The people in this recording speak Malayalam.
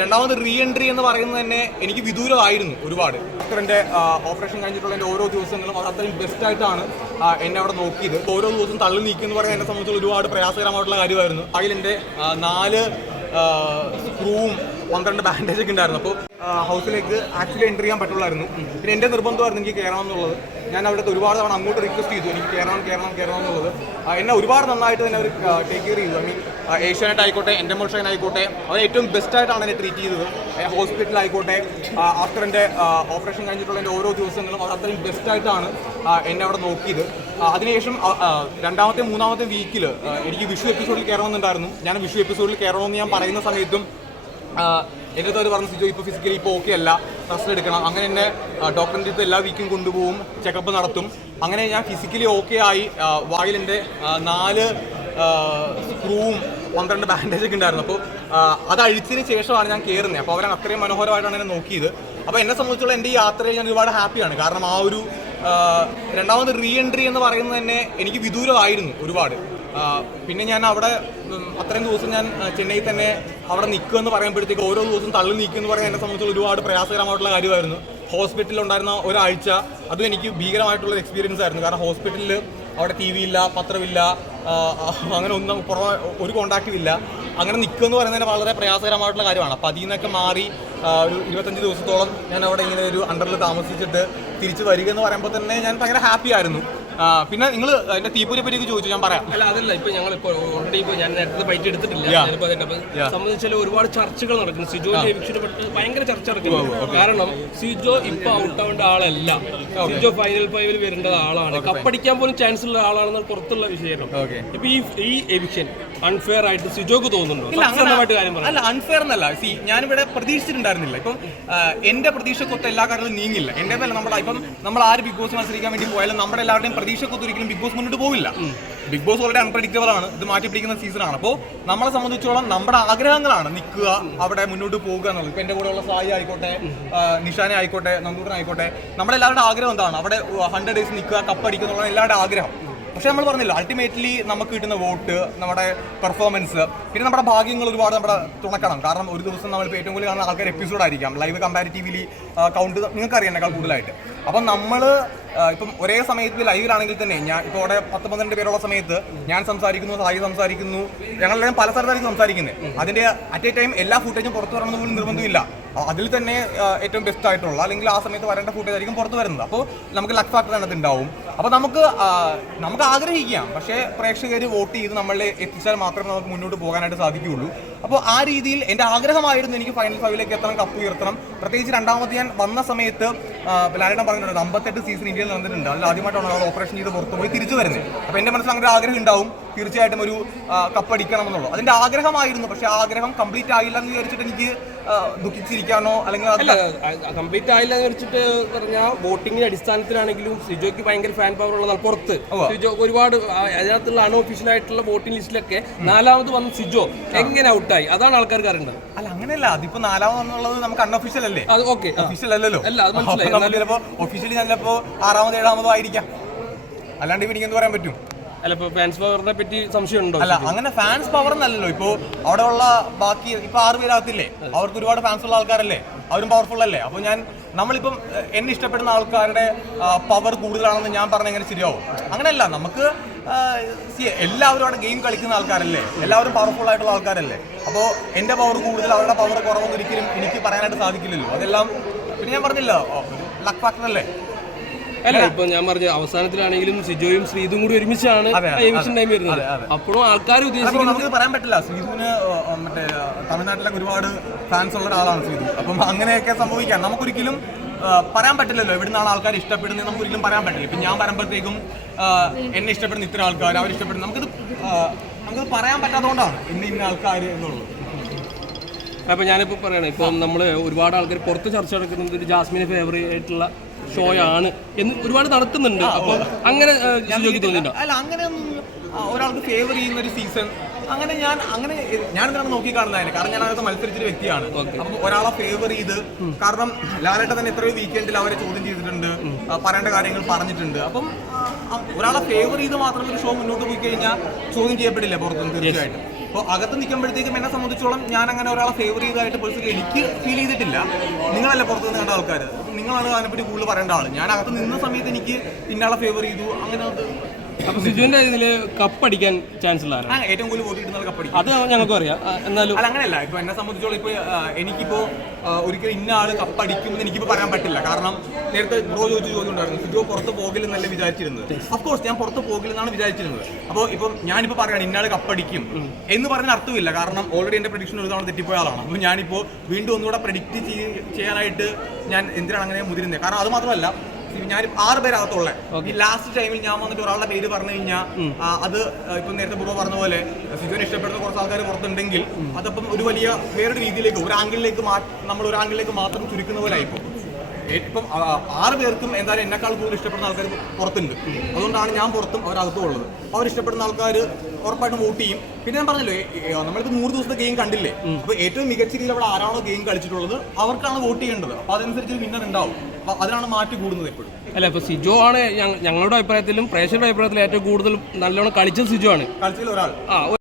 രണ്ടാമത് റീ എൻട്രി എന്ന് പറയുന്നത് തന്നെ എനിക്ക് വിദൂരമായിരുന്നു ഒരുപാട്. എന്റെ ഓപ്പറേഷൻ കഴിഞ്ഞിട്ടുള്ള എന്റെ ഓരോ ദിവസങ്ങളും അത് അത്രയും ബെസ്റ്റ് ആയിട്ടാണ് എന്നെ അവിടെ നോക്കിയത്. ഓരോ ദിവസം തള്ളി നീക്കി എന്ന് എന്നെ സംബന്ധിച്ചുള്ള ഒരുപാട് പ്രയാസകരമായിട്ടുള്ള കാര്യമായിരുന്നു. അതിൽ എന്റെ നാല് സ്ക്രൂവും പന്ത്രണ്ട് ബാൻഡേജ് ഒക്കെ ഉണ്ടായിരുന്നു. അപ്പോൾ ഹൗസിലേക്ക് ആക്ച്വലി എന്റർ ചെയ്യാൻ പറ്റുള്ളായിരുന്നു. പിന്നെ എന്റെ നിർബന്ധമായിരുന്നു എനിക്ക് കയറണം എന്നുള്ളത്. ഞാൻ അവിടുത്തെ ഒരുപാട് തവണ അങ്ങോട്ട് റിക്വസ്റ്റ് ചെയ്തു. എനിക്ക് കയറണം കയറണം കയറണം എന്നുള്ളത്. എന്നെ ഒരുപാട് നന്നായിട്ട് തന്നെ അവർ ടേക്ക് കെയർ ചെയ്തു. ഐ മീൻ ഏഷ്യാനെറ്റ് ആയിക്കോട്ടെ എന്റെ മോഷൻ ആയിക്കോട്ടെ അവർ ഏറ്റവും ബെസ്റ്റ് ആയിട്ടാണ് എന്നെ ട്രീറ്റ് ചെയ്തത്. ഹോസ്പിറ്റൽ ആയിക്കോട്ടെ ആഫ്റ്റർ എന്റെ ഓപ്പറേഷൻ കഴിഞ്ഞിട്ടുള്ള എന്റെ ഓരോ ദിവസങ്ങളും അവർ അത്രയും ബെസ്റ്റ് ആയിട്ടാണ് എന്നെ അവിടെ നോക്കിയത്. അതിനുശേഷം രണ്ടാമത്തെ മൂന്നാമത്തെ വീക്കിൽ എനിക്ക് വിഷു എപ്പിസോഡിൽ കയറണമെന്നുണ്ടായിരുന്നു ഞാൻ വിഷു എപ്പിസോഡിൽ കയറണമെന്ന് ഞാൻ പറയുന്ന സമയത്തും എന്റെ അടുത്ത് അവർ പറഞ്ഞു സിജോ ഇപ്പോൾ ഫിസിക്കലി ഇപ്പോൾ ഓക്കെ അല്ല റെസ്റ്റ് എടുക്കണം. അങ്ങനെ എന്നെ ഡോക്ടറിന്റെ അടുത്ത് എല്ലാ വീക്കും കൊണ്ടുപോകും ചെക്കപ്പ് നടത്തും. അങ്ങനെ ഞാൻ ഫിസിക്കലി ഓക്കെ ആയി വായിൽ എന്റെ നാല് സ്ക്രൂവും പന്ത്രണ്ട് ബാൻഡേജ് ഒക്കെ ഉണ്ടായിരുന്നു. അപ്പോൾ അത് അഴിച്ചതിന് ശേഷമാണ് ഞാൻ കയറുന്നത് അപ്പോൾ അവരെ അത്രയും മനോഹരമായിട്ടാണ് എന്നെ നോക്കിയത്. അപ്പോൾ എന്നെ സംബന്ധിച്ചുള്ള എന്റെ ഈ യാത്രയിൽ ഞാൻ ഒരുപാട് ഹാപ്പിയാണ്. കാരണം ആ ഒരു രണ്ടാമത് റീ എൻട്രി എന്ന് പറയുന്നത് തന്നെ എനിക്ക് വിദൂരമായിരുന്നു ഒരുപാട്. പിന്നെ ഞാൻ അവിടെ അത്രയും ദിവസം ഞാൻ ചെന്നൈയിൽ തന്നെ അവിടെ നിൽക്കുമെന്ന് പറയുമ്പോഴത്തേക്ക് ഓരോ ദിവസം തള്ളി നിൽക്കുമെന്ന് പറയാൻ എന്നെ സംബന്ധിച്ചുള്ള ഒരുപാട് പ്രയാസകരമായിട്ടുള്ള കാര്യമായിരുന്നു. ഹോസ്പിറ്റലിൽ ഉണ്ടായിരുന്ന ഒരാഴ്ച അതും എനിക്ക് ഭീകരമായിട്ടുള്ള എക്സ്പീരിയൻസ് ആയിരുന്നു. കാരണം ഹോസ്പിറ്റലിൽ അവിടെ ടി വി ഇല്ല പത്രമില്ല അങ്ങനെ ഒന്നും പുറമെ ഒരു കോണ്ടാക്റ്റും ഇല്ല. അങ്ങനെ നിൽക്കുമെന്ന് പറയുന്നത് വളരെ പ്രയാസകരമായിട്ടുള്ള കാര്യമാണ്. അപ്പോൾ അതിൽ നിന്നൊക്കെ മാറി ഒരു ഇരുപത്തഞ്ച് ദിവസത്തോളം ഞാൻ അവിടെ ഇങ്ങനെ ഒരു അണ്ടറിൽ താമസിച്ചിട്ട് തിരിച്ചു വരിക എന്ന് പറയുമ്പോൾ തന്നെ ഞാൻ ഭയങ്കര ഹാപ്പി ആയിരുന്നു. പിന്നെ നിങ്ങൾ അതിന്റെ തീപ്പൂരി പറ്റി ചോദിച്ചു ഞാൻ പറയാം. അല്ല അതല്ല ഇപ്പൊ ഞങ്ങൾ ഇപ്പൊ ഓൾറെഡി ഇപ്പൊ ഞാൻ നേരത്തെ ബൈറ്റ് എടുത്തിട്ടില്ല. അതിന്റെ സംബന്ധിച്ചാൽ ഒരുപാട് ചർച്ചകൾ നടക്കുന്നു. സിജോ എവിക്ഷനെ പറ്റി ഭയങ്കര ചർച്ച നടക്കുന്നു. കാരണം സിജോ ഇപ്പൊ ഔട്ട് ആവേണ്ട ആളല്ല. സിജോ ഫൈനൽ ഫൈവിൽ വരേണ്ട ആളാണ്. കപ്പടിക്കാൻ പോലും ചാൻസ് ഉള്ള ആളാണെന്ന് പുറത്തുള്ള വിഷയം. ഇപ്പൊ ഈ ഈ എവിക്ഷൻ അൺഫെയർ ആയിട്ട് സിജോക്ക് തോന്നുന്നുണ്ടോ? അല്ല അൺഫെയർ എന്നല്ല. സി ഞാനിവിടെ പ്രതീക്ഷിച്ചിട്ടുണ്ടായിരുന്നില്ല. ഇപ്പം എന്റെ പ്രതീക്ഷക്കൊത്ത് എല്ലാ കാര്യങ്ങളും നീങ്ങില്ല. എന്റെ മേലെ നമ്മുടെ ഇപ്പം നമ്മൾ ആര് ബിഗ് ബോസ് മത്സരിക്കാൻ വേണ്ടി പോയാലും നമ്മുടെ എല്ലാവരുടെയും പ്രതീക്ഷക്കൊത്ത് ഒരിക്കലും ബിഗ് ബോസ് മുന്നോട്ട് പോവില്ല. ബിഗ് ബോസ് വളരെ അൺപ്രഡിക്റ്റബിൾ ആണ്. ഇത് മാറ്റി പിടിക്കുന്ന സീസണാണ് അപ്പോൾ നമ്മളെ സംബന്ധിച്ചോളം നമ്മുടെ ആഗ്രഹങ്ങളാണ് നിൽക്കുക അവിടെ മുന്നോട്ട് പോകുക എന്നുള്ളത്. ഇപ്പൊ എന്റെ കൂടെയുള്ള സായി ആയിക്കോട്ടെ നിഷാന ആയിക്കോട്ടെ നന്ദൂറിനായിക്കോട്ടെ ആയിക്കോട്ടെ നമ്മുടെ എല്ലാവരുടെ ആഗ്രഹം എന്താണ്? അവിടെ ഹൺഡ്രഡ് ഡേയ്സ് നിൽക്കുക കപ്പടിക്കുക എന്നുള്ളതാണ് എല്ലാവരുടെ ആഗ്രഹം. പക്ഷെ നമ്മൾ പറഞ്ഞില്ല അൾട്ടിമേറ്റ്ലി നമുക്ക് കിട്ടുന്ന വോട്ട് നമ്മുടെ പെർഫോമൻസ് പിന്നെ നമ്മുടെ ഭാഗ്യങ്ങൾ ഒരുപാട് നമ്മുടെ തുണക്കണം. കാരണം ഒരു ദിവസം നമ്മൾ ഏറ്റവും കൂടുതൽ കാണുന്ന ആൾക്കാർ എപ്പിസോഡ് ആയിരിക്കാം. ലൈവ് കമ്പാരിറ്റീവ്ലി കൗണ്ട് നിങ്ങൾക്ക് അറിയാനേക്കാൾ കൂടുതലായിട്ട്. അപ്പം നമ്മൾ ഇപ്പം ഒരേ സമയത്ത് ലൈവിലാണെങ്കിൽ തന്നെ ഞാൻ ഇപ്പോൾ അവിടെ പത്ത് പന്ത്രണ്ട് പേരുള്ള സമയത്ത് ഞാൻ സംസാരിക്കുന്നു സായി സംസാരിക്കുന്നു ഞങ്ങളെല്ലാം പല സ്ഥലത്തായിരിക്കും സംസാരിക്കുന്നത് അതിന്റെ അറ്റ് എ ടൈം എല്ലാ ഫുട്ടേജും പുറത്തു വരണമെന്ന് പോലും നിർബന്ധമില്ല. അതിൽ തന്നെ ഏറ്റവും ബെസ്റ്റ് ആയിട്ടുള്ള അല്ലെങ്കിൽ ആ സമയത്ത് വരേണ്ട ഫുട്ടേജ് ആയിരിക്കും പുറത്ത് വരുന്നത്. അപ്പോൾ നമുക്ക് ലക്ക് ഫാക്ടർ അതിനകത്ത് ഉണ്ടാവും. അപ്പോൾ നമുക്ക് നമുക്ക് ആഗ്രഹിക്കാം. പക്ഷേ പ്രേക്ഷകർ വോട്ട് ചെയ്ത് നമ്മളെ എത്തിച്ചാൽ മാത്രമേ നമുക്ക് മുന്നോട്ട് പോകാനായിട്ട് സാധിക്കുകയുള്ളൂ. അപ്പോൾ ആ രീതിയിൽ എന്റെ ആഗ്രഹമായിരുന്നു എനിക്ക് ഫൈനൽ ഫൈവിലേക്ക് എത്തണം കപ്പ് ഉയർത്തണം. പ്രത്യേകിച്ച് രണ്ടാമത് ഞാൻ വന്ന സമയത്ത് ലാലേട്ടൻ പറഞ്ഞിട്ടുണ്ട് അമ്പത്തെട്ട് സീസൺ ഇന്ത്യയിൽ നടന്നിട്ടുണ്ട്. അതിൽ ആദ്യമായിട്ടാണ് ഓപ്പറേഷൻ ചെയ്ത് പുറത്തുപോയി തിരിച്ചു വരുന്നത്. അപ്പോൾ എന്റെ മനസ്സിൽ അങ്ങനെ ആഗ്രഹം ഉണ്ടാവും. തീർച്ചയായിട്ടും ഒരു കപ്പടിക്കണം എന്നുള്ളത് അതിന്റെ ആഗ്രഹമായിരുന്നു പക്ഷെ ആഗ്രഹം കംപ്ലീറ്റ് ആയില്ല എന്ന് വിചാരിച്ചിട്ട് എനിക്ക് ദുഃഖിച്ചിരിക്കാനോ അല്ലെങ്കിൽ അല്ല കംപ്ലീറ്റ് ആയില്ല എന്ന് വെച്ചിട്ട് പറഞ്ഞാൽ വോട്ടിങ്ങിന്റെ അടിസ്ഥാനത്തിലാണെങ്കിലും സിജോയ്ക്ക് ഭയങ്കര ഫാൻ പവർ ഉള്ളതാണ് പുറത്ത്. സിജോ ഒരുപാട് അതിനകത്തുള്ള അൺഒഫീഷ്യൽ ആയിട്ടുള്ള വോട്ടിംഗ് ലിസ്റ്റിലൊക്കെ നാലാമത് വന്ന സിജോ എങ്ങനെ ഔട്ടായി അതാണ് ആൾക്കാർക്ക് അറിയേണ്ടത്. അല്ല അങ്ങനെയല്ല. അതിപ്പോ നാലാമത് വന്നുള്ളത് നമുക്ക് അൺഒഫീഷ്യൽ അല്ലേ? അത് ഓക്കെ ഒഫീഷ്യൽ അല്ലല്ലോ. അല്ല, അത് മനസ്സിലായി. ചിലപ്പോ ഒഫീഷ്യലി ചിലപ്പോ ആറാമതോ ഏഴാമതോ ആയിരിക്കാം. അല്ലാണ്ട് എനിക്കെന്ത് പറയാൻ പറ്റും? അല്ല ഫാൻസ് പവറിനെ പറ്റി സംശയമുണ്ടോ? അല്ല അങ്ങനെ ഫാൻസ് പവർ എന്നല്ലല്ലോ ഇപ്പോ അവിടെ ഉള്ള ബാക്കി ഇപ്പൊ ആറ് പേരാകത്തില്ലേ അവർക്ക് ഒരുപാട് ഫാൻസ് ഉള്ള ആൾക്കാരല്ലേ? അവരും പവർഫുൾ അല്ലേ? അപ്പൊ ഞാൻ നമ്മളിപ്പം എന്നെ ഇഷ്ടപ്പെടുന്ന ആൾക്കാരുടെ പവർ കൂടുതലാണെന്ന് ഞാൻ പറഞ്ഞ എങ്ങനെ ശരിയാവും? അങ്ങനെയല്ല നമുക്ക് എല്ലാവരും അവിടെ ഗെയിം കളിക്കുന്ന ആൾക്കാരല്ലേ? എല്ലാവരും പവർഫുൾ ആയിട്ടുള്ള ആൾക്കാരല്ലേ? അപ്പോൾ എന്റെ പവർ കൂടുതൽ അവരുടെ പവർ കുറവെന്ന് ഒരിക്കലും എനിക്ക് പറയാനായിട്ട് സാധിക്കില്ലല്ലോ. അതെല്ലാം പിന്നെ ഞാൻ പറഞ്ഞില്ല ലക്ക് ഫാക്ടർ അല്ലേ? അല്ല ഇപ്പൊ ഞാൻ പറഞ്ഞ അവസാനത്തിലാണെങ്കിലും സിജോയും ശ്രീതും കൂടി ഒരുമിച്ചാണ് എമിഷൻ ടൈം വരുന്നത്. അപ്പോഴും ആൾക്കാർ ഉദ്ദേശിക്കുന്നത് നമുക്ക് പറയാൻ പറ്റില്ല. ശ്രീതുവിന് മറ്റേ തമിഴ്നാട്ടിലൊക്കെ ഒരുപാട് ഫാൻസ് ഉള്ള ഒരാളാണ് ശ്രീതു. അപ്പം അങ്ങനെയൊക്കെ സംഭവിക്കാം. നമുക്കൊരിക്കലും പറയാൻ പറ്റില്ലല്ലോ. എവിടുന്നാണ് ആൾക്കാർ ഇഷ്ടപ്പെടുന്നത് നമുക്ക് ഒരിക്കലും പറയാൻ പറ്റില്ല. ഇപ്പം ഞാൻ പറയുമ്പോഴത്തേക്കും എന്നെ ഇഷ്ടപ്പെടുന്ന ഇത്ര ആൾക്കാർ അവർ ഇഷ്ടപ്പെടുന്നു നമുക്കിത് ആ, നമുക്കത് പറയാൻ പറ്റാത്തതുകൊണ്ടാണ് ഇന്ന ഇന്ന ആൾക്കാർ എന്നുള്ളത്. അപ്പൊ ഞാനിപ്പോ പറയണേ ഇപ്പൊ നമ്മൾ ഒരുപാട് ആൾക്കാർ പുറത്ത് ചർച്ച നടക്കുന്നത് ഒരു ജാസ്മിന് ഫേവറേറ്റ് ആയിട്ടുള്ള ഷോ ആണ് എന്ന് ഒരുപാട് നടത്തുന്നുണ്ട്. അപ്പൊ അങ്ങനെ തോന്നിയിട്ടുണ്ടോ? അല്ല അങ്ങനെ ഒരാൾക്ക് ഫേവർ ചെയ്യുന്ന ഒരു സീസൺ അങ്ങനെ ഞാൻ അങ്ങനെ ഞാൻ എന്താണ് നോക്കി കാണുന്നതിന് കാരണം ഞാൻ അതൊക്കെ മത്സരിച്ചൊരു വ്യക്തിയാണ്. അപ്പം ഒരാളെ ഫേവർ ചെയ്ത് കാരണം ലാലേട്ട തന്നെ എത്രയോ വീക്കെൻഡിൽ അവരെ ചോദ്യം ചെയ്തിട്ടുണ്ട്. പറയേണ്ട കാര്യങ്ങൾ പറഞ്ഞിട്ടുണ്ട്. അപ്പം ഒരാളെ ഫേവർ ചെയ്ത് മാത്രം ഒരു ഷോ മുന്നോട്ട് പോയി കഴിഞ്ഞാൽ ചോദ്യം ചെയ്യപ്പെടില്ല പുറത്തുനിന്ന്? തീർച്ചയായിട്ടും. അപ്പോൾ അകത്ത് നിൽക്കുമ്പോഴത്തേക്കും എന്നെ സംബന്ധിച്ചോളം ഞാൻ അങ്ങനെ ഒരാളെ ഫേവർ ചെയ്തതായിട്ട് പേഴ്സണലി എനിക്ക് ഫീൽ ചെയ്തിട്ടില്ല. നിങ്ങളല്ല പുറത്ത് നിന്ന് കണ്ട ആൾക്കാർ നിങ്ങളാണ് അതിനെപ്പറ്റി കൂടുതൽ പറയേണ്ട ആൾ ഞാൻ അകത്ത് നിന്ന സമയത്ത് എനിക്ക് ഇന്നയാളെ ഫേവർ ചെയ്തു. അങ്ങനെ അപ്പൊ സിജുവിന്റെ ഇതിൽ കപ്പടിക്കാൻ ചാൻസ് ഉള്ള ആരാണ്? ആ, ഏറ്റവും കൂടുതൽ വോട്ട് കിട്ടുന്നത് അത് ഞങ്ങൾക്കും അറിയാം. എന്നാലും അങ്ങനെയല്ല. ഇപ്പൊ എന്നെ സംബന്ധിച്ചോളം ഇപ്പൊ എനിക്കിപ്പോ ഒരിക്കലും ഇന്ന ആൾ കപ്പടിക്കും എന്ന് എനിക്കിപ്പോ പറയാൻ പറ്റില്ല. കാരണം നേരത്തെ ബ്രോ ചോദിച്ചു ചോദ്യം ഉണ്ടായിരുന്നു. സിജോ പുറത്ത് പോകില്ലെന്നല്ല വിചാരിച്ചിരുന്നത്? അഫ്കോഴ്സ് ഞാൻ പുറത്ത് പോകില്ലെന്നാണ് വിചാരിച്ചിരുന്നത്. അപ്പോൾ ഇപ്പം ഞാനിപ്പോ പറയാണ് ഇന്നാൾ കപ്പടിക്കും എന്ന് പറഞ്ഞ അർത്ഥമില്ല. കാരണം ഓൾറെഡി എന്റെ പ്രഡിക്ഷൻ ഒരു തവണ തെറ്റിപ്പോയ ആളാണ്. അപ്പോൾ ഞാനിപ്പോ വീണ്ടും ഒന്നുകൂടെ പ്രഡിക്റ്റ് ചെയ്യാനായിട്ട് ഞാൻ എന്തിനാണ് അങ്ങനെ മുതിരുന്നത് കാരണം അത് മാത്രമല്ല ഞാൻ ആറ് പേരകത്തുള്ള. ഈ ലാസ്റ്റ് ടൈമിൽ ഞാൻ വന്നിട്ട് ഒരാളുടെ പേര് പറഞ്ഞു കഴിഞ്ഞാൽ അത് ഇപ്പൊ നേരത്തെ പൂർവ പറഞ്ഞ പോലെ സിജുവിനെ ഇഷ്ടപ്പെടുന്ന കുറച്ച് ആൾക്കാർ പുറത്തുണ്ടെങ്കിൽ അതപ്പം ഒരു വലിയ വേറൊരു രീതിയിലേക്ക് ഒരു ആംഗിളിലേക്ക് നമ്മൾ ഒരു ആംഗിളിലേക്ക് മാത്രം ചുരുക്കുന്ന പോലെ ആയിപ്പോ ഇപ്പം ആറ് പേർക്കും എന്തായാലും എന്നെക്കാൾ കൂടുതൽ ഇഷ്ടപ്പെടുന്ന ആൾക്കാർ പുറത്തുണ്ട്. അതുകൊണ്ടാണ് ഞാൻ പുറത്തും അവരകത്തും ഉള്ളത്. അവർ ഇഷ്ടപ്പെടുന്ന ആൾക്കാർ ഉറപ്പായിട്ടും വോട്ട് ചെയ്യും. പിന്നെ ഞാൻ പറഞ്ഞല്ലോ നമ്മളിത് നൂറ് ദിവസത്തെ ഗെയിം കണ്ടില്ലേ? അപ്പൊ ഏറ്റവും മികച്ച രീതിയിൽ അവിടെ ആരാണോ ഗെയിം കളിച്ചിട്ടുള്ളത് അവർക്കാണ് വോട്ട് ചെയ്യേണ്ടത്. അപ്പൊ അതനുസരിച്ച് വിന്നർ ഉണ്ടാവും. അപ്പൊ അതിനാണ് മാറ്റി കൂടുന്നത് എപ്പോഴും. അല്ല ഇപ്പൊ സിജോ ആണ് ഞങ്ങ- ഞങ്ങളുടെ അഭിപ്രായത്തിലും പ്രേക്ഷകരുടെ അഭിപ്രായത്തിലും ഏറ്റവും കൂടുതൽ നല്ലോണം കളിച്ചത് സിജോ ആണ്. കളിച്ചതിൽ ഒരാൾ. ആ